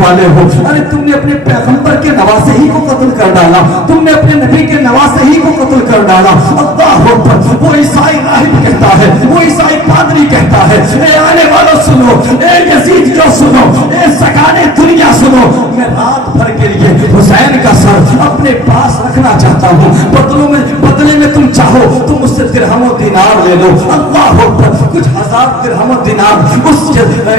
والے ہو؟ ارے تم نے اپنے پیغمبر کے نواسے ہی کو قتل کر ڈالا، تم نے اپنے نبی کے نواسے ہی کو قتل کر ڈالا۔ اللہ اکبر۔ وہ عیسائی راہب کہتا ہے، وہ عیسائی پادری کہتا ہے، اے آنے والوں سنو، اے یزید جو سنو، اے سگانے دنیا سنو، میں رات بھر کے لیے حسین کا سر اپنے پاس رکھنا چاہتا ہوں، بدلے میں تم چاہو تم اس سے درہم و دینار لے لو۔ اللہ اکبر۔ کچھ ہزار درہم و دینار اس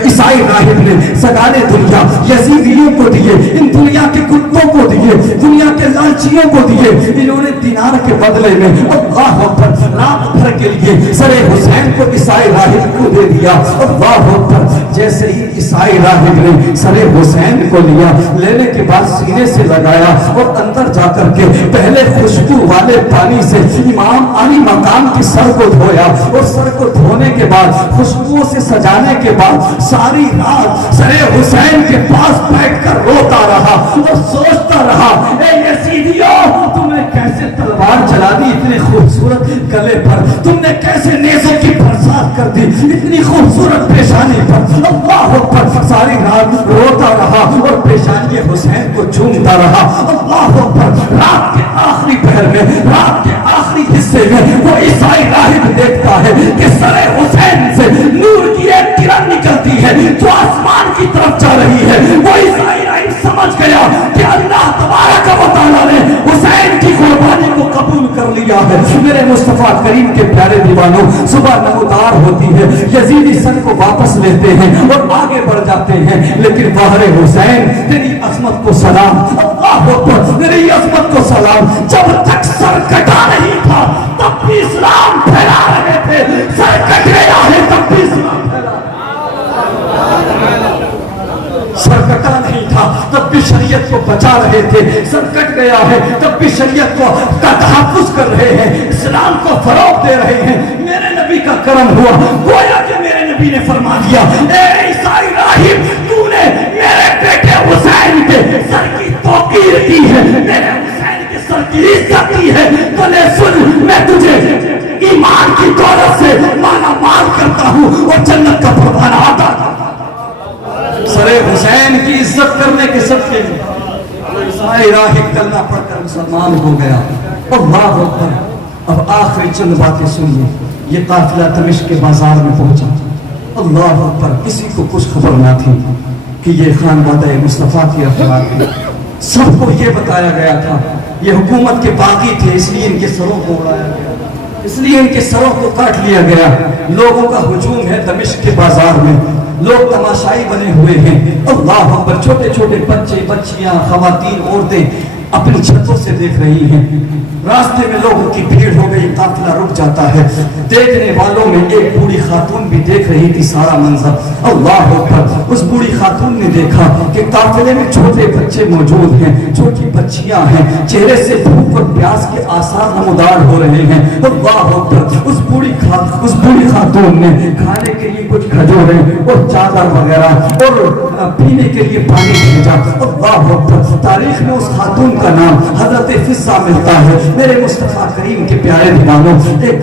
عیسائی راہب نے سگانے دنیا یزیدیوں کو دیے، ان دنیا کے کتوں کو دیے، دنیا کے لالچیوں کو دیے، انہوں نے دینار کے بدلے میں اللہ اکبر رات بھر کے لیے سر حسین کو عیسائی راہب کو دے دیا۔ اللہ اکبر۔ جیسے ہی عیسائی راہب نے سر حسین کو لیا، لینے کے بعد سینے سے لگایا اور اندر جا کر کے پہلے خوشبو والے پانی سے امام علی مقام کی سر کو دھویا، اور سر کو دھونے کے بعد خوشبو سے سجانے کے بعد ساری رات سر حسین کے پاس بیٹھ کر روتا رہا اور سوچتا رہا، اے یزیدیوں تم نے کیسے تلوار چلا دی اتنے خوبصورت گلے پر، تم نے کیسے نیزوں کی برسات کر دی اتنی خوبصورت پیشانی پر۔ اللہ اکبر۔ ساری رات روتا رہا اور پیشانی حسین کو چومتا رہا۔ اللہ اکبر۔ رات کے آخری پہر میں، رات کے آخری حصے میں وہ عیسائی راہب دیکھتا ہے کہ سر حسین سے نور کی ایک کرن نکلتی ہے جو آسمان کی طرف جا رہی ہے۔ وہ عیسائی راہب سمجھ گیا کہ اللہ تبارک و تعالیٰ نے حسین کی قربانی کو قبول کر لیا ہے۔ میرے مصطفیٰ کریم کے پیارے دیوانوں، صبح نمودار ہوتی ہے، یزیدی سر کو واپس لیتے ہیں اور آگے بڑھ جاتے ہیں، لیکن بہر حسین تیری عظمت کو سلام، اللہ اکبر، میری عظمت کو سلام۔ جب تک سر کٹا نہیں تھا تب بھی اسلام پھیلا رہے تھے، سر کٹ گیا ہے تب بھی اسلام پھیلا رہے تھے۔ سر کٹا نہیں تھا تب بھی شریعت کو بچا رہے تھے، سر کٹ گیا ہے تب بھی شریعت کو کا تحفظ کر رہے ہیں، اسلام کو فروغ دے رہے ہیں۔ میرے نبی کا کرم ہوا، گویا کہ میرے نبی نے فرما دیا، اے عیسائی راہب تو نے میرے بیٹے حسین کے سر کی توقیر کی ہے، میرے حسین کے سر کی عزت کی ہے، تو لے سن، میں تجھے ایمان کی دولت سے مالا مال کرتا ہوں اور جنت کا پروانہ عطا کرتا ہوں۔ سر حسین کی عزت کرنے کے صدقے میں عیسائی راہب کلمہ پڑھ کر مسلمان ہو گیا۔ اللہ اکبر۔ اب آخری چند باتیں سنیے۔ یہ قافلہ دمشق کے بازار میں پہنچا، اللہ اکبر، کسی کو کچھ خبر نہ تھی کہ یہ خانوادہ مصطفیٰ کی افراد ہیں۔ سب کو یہ بتایا گیا تھا یہ حکومت کے باغی تھے، اس لیے ان کے سروں کو اڑایا گیا، اس لیے ان کے سروں کو کاٹ لیا گیا۔ لوگوں کا ہجوم ہے دمشق کے بازار میں، لوگ تماشائی بنے ہوئے ہیں۔ اللہ اکبر۔ چھوٹے چھوٹے بچے، بچیاں، خواتین، عورتیں اپنی چھتوں سے دیکھ رہی ہیں۔ راستے میں لوگوں کی بھیڑ ہو گئی، قافلہ رک جاتا ہے۔ دیکھنے والوں میں ایک بوڑھی خاتون بھی دیکھ رہی تھی سارا منظر۔ اللہ اکبر۔ اس بوڑھی خاتون نے دیکھا کہ قافلے میں چھوٹے بچے موجود ہیں، چھوٹی بچیاں ہیں، چہرے سے بھوک اور پیاس کے آثار نمودار ہو رہے ہیں۔ اللہ اکبر۔ اس بوڑھی خاتون نے کھانے کے لیے کچھ کھجوریں اور چادر وغیرہ اور پینے کے لیے پانی بھیجا۔ اللہ اکبر۔ تاریخ میں اس خاتون کا نام حضرت فضہ ملتا ہے۔ میرے مصطفیٰ کریم کے پیارے دیوانوں، ایک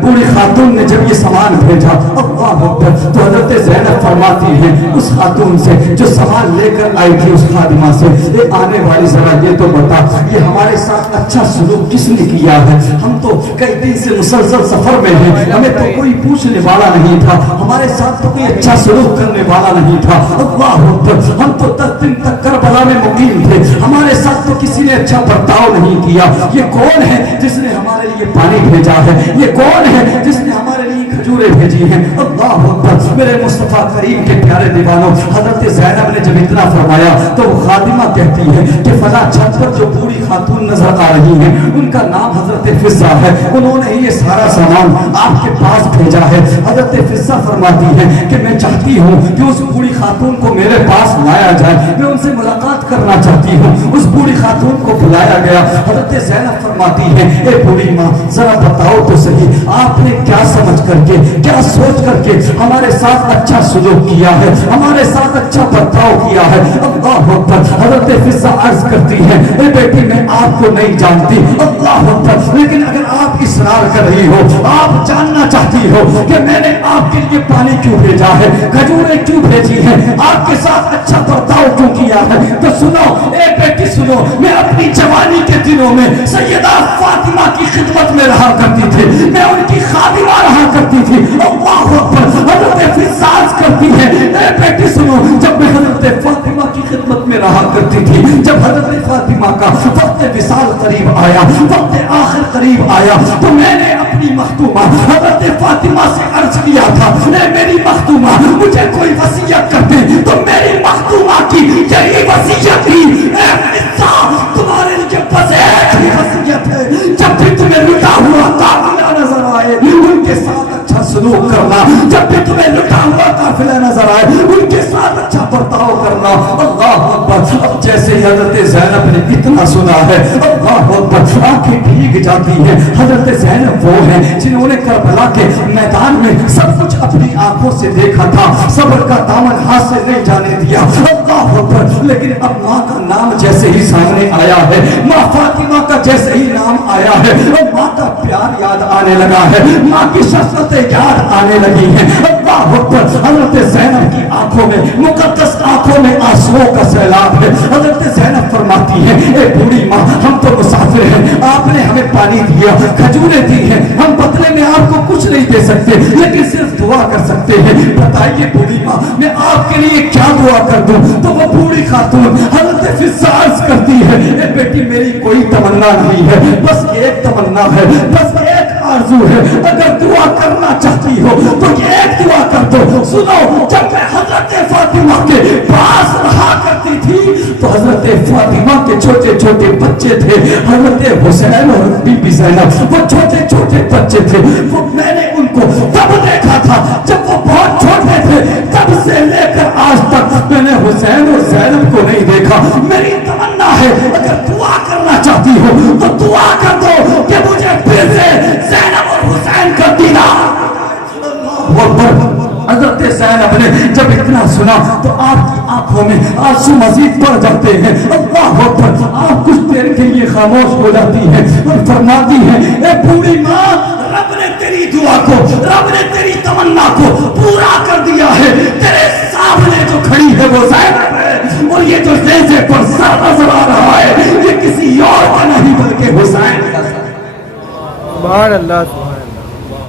بوڑھی خاتون نے جب یہ سامان بھیجا، اللہ اکبر، تو حضرت زینب فرماتی ہیں اس خاتون سے جو سامان لے کر آئی تھی، اس خادمہ سے، اے آنے والی ذرا یہ تو بتا، یہ ہمارے ساتھ اچھا سلوک کس نے کیا ہے؟ ہم تو کئی دن سے مسلسل سفر میں ہیں، ہمیں تو کوئی پوچھنے والا نہیں تھا، ہمارے ساتھ تو کوئی اچھا سلوک کرنے والا نہیں تھا۔ اللہ اکبر۔ ہم تو 10 دن تک کربلا میں مقیم تھے، ہمارے ساتھ تو کسی نے اچھا برتاؤ نہیں کیا۔ یہ کون ہے جس نے ہمارے لیے پانی بھیجا ہے؟ یہ کون ہے جس نے ہمارے لیے کھجوریں بھیجی ہیں؟ اللہ اکبر۔ میرے مصطفیٰ کریم کے پیارے دیوانوں، حضرت زینب نے جب اتنا فرمایا تو وہ خادمہ کہتی ہے کہ فلاں چھت پر جو بوڑھی خاتون نظر آ رہی ہیں ان کا نام حضرت فضہ ہے، انہوں نے یہ سارا سامان آپ کے پاس بھیجا ہے۔ حضرت فضہ فرماتی ہے کہ میں چاہتی ہوں کہ اس بوڑھی خاتون کو میرے پاس لایا جائے، میں ان سے ملاقات کرنا چاہتی ہوں۔ اس بوڑھی خاتون کو بلایا گیا۔ حضرت زینب فرماتی ہے، اے بوڑھی ماں ذرا بتاؤ تو صحیح، آپ نے کیا سمجھ کر کے، کیا سوچ کر کے ہمارے ساتھ اچھا سلوک کیا ہے، ہمارے ساتھ اچھا برتاؤ کیا ہے؟ اللہ اکبر۔ حضرت فضہ عرض کرتی ہے، اے بیٹی میں آپ کو نہیں جانتی، اللہ اکبر، لیکن اگر آپ اصرار کر رہی ہو، آپ جاننا چاہتی ہو کہ میں نے آپ کے لیے پانی کیوں بھیجا ہے، کھجوریں کیوں بھیجی ہیں، آپ کے ساتھ اچھا برتاؤ کیوں کیا دیا ہے. تو سنو اے بیٹی سنو, میں اپنی جوانی کے دنوں میں سیدہ فاطمہ کی خدمت میں رہا کرتی تھی, میں ان کی خادمہ رہا کرتی تھی. اللہ اکبر. حضرت فضاز کرتی ہے, اے بیٹی سنو, جب میں حضرت فاطمہ کی خدمت میں رہا کرتی تھی, جب حضرت فاطمہ کا وقت وصال قریب آیا, وقت آخر قریب آیا, تو میں نے اپنی مختومہ حضرت فاطمہ سے عرض کیا تھا, اے میری مختومہ مجھے کوئی وصیت کر دے. تو میری مختومہ کی یہی وصیت تھی, اے فضا تمہارے لیے بس ایک ہی وصیت ہے, جب بھی تمہیں لٹا ہوا قافلہ نظر آئے ان کے ساتھ اچھا سلوک کرنا, جب بھی تمہیں لٹا ہوا قافلہ نظر آئے ان کے ساتھ اچھا برتاؤ کرنا. اللہ اکبر. اب جیسے ہی حضرت زینب نے اتنا سنا ہے, اللہ اکبر, آنکھیں بھیگ جاتی ہیں. حضرت زینب وہ ہیں جنہوں نے کربلا کے میدان میں سب کچھ اپنی آنکھوں سے دیکھا تھا, صبر کا دامن ہاتھ سے نہیں جانے دیا. اللہ اکبر. لیکن اب ماں کا نام جیسے ہی سامنے آیا ہے, ماں فاطمہ کا جیسے ہی نام آیا ہے, اور ماں کا پیار یاد آنے لگا ہے, ماں کی شفقتیں یاد آنے لگی ہیں. اللہ اکبر. حضرت زینب کی آنکھوں میں, مقدس آنکھوں میں آنسوؤں کا سیلاب ہے. حضرت زینب فرماتی ہے, اے بوڑھی ماں ہم تو مسافر ہیں, آپ نے ہمیں پانی دیا, کھجوریں دی ہیں, ہم بدلے میں آپ کو کچھ نہیں دے سکتے, لیکن صرف دعا کر سکتے ہیں. بتائیے بوڑھی ماں میں آپ کے لیے کیا دعا کر دوں؟ تو وہ بوڑھی خاتون حضرت فضاز کرتی ہے, اے بیٹی میری کوئی تمنا نہیں ہے, بس ایک تمنا ہے, بس ایک آرزو ہے, اگر دعا کرنا چاہتی ہو تو یہ ایک دعا کر دو. سنو, جب میں حضرت فاطمہ کے پاس رہا کرتی تھی تو حضرت فاطمہ کے چھوٹے چھوٹے بچے تھے, حضرت حسین اور بی بی زینب وہ چھوٹے چھوٹے بچے تھے. وہ میں نے ان کو تب دیکھا تھا جب وہ بہت چھوٹے تھے, تب سے لے کر آج تک میں نے حسین اور زینب کو نہیں دیکھا. میری تمنا ہے اگر دعا کرنا چاہتی ہو تو دعا کر دو کہ مجھے پھر سے زینب اور حسین کا دیدار. حضرت زینب نے جب اتنا سنا تو آپ کی آنکھوں میں آنسو مزید بڑھ جاتے ہیں. اللہ اکبر. آپ کچھ دیر کے لیے خاموش ہو جاتی ہیں اور فرماتی ہیں, اے بوڑھی ماں رب نے تیری دعا کو, رب نے تیری تمنا کو پورا کر دیا ہے. تیرے سامنے جو کھڑی ہے وہ زینب ہے, اور یہ جو نیزے پر سر نظر آ رہا ہے یہ کسی اور کا نہیں بلکہ حسین کا سر. سبحان اللہ.